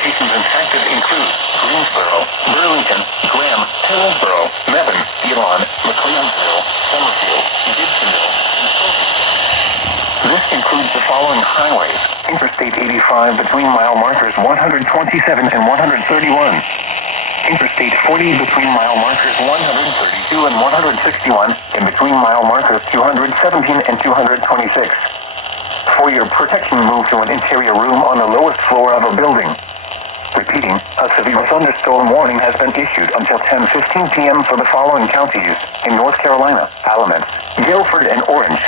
locations impacted include Greensboro, Burlington, Graham, Hillsboro, Mebane, Elon, McLeansville, Summerfield, Gibsonville, and Sophie. This includes the following highways: Interstate 85 between mile markers 127 and 131. Interstate 40 between mile markers 132 and 161, and between mile markers 217 and 226. For your protection, move to an interior room on the lowest floor of a building. Repeating, a severe thunderstorm warning has been issued until 10:15 p.m. for the following counties in North Carolina: Alamance, Guilford, and Orange.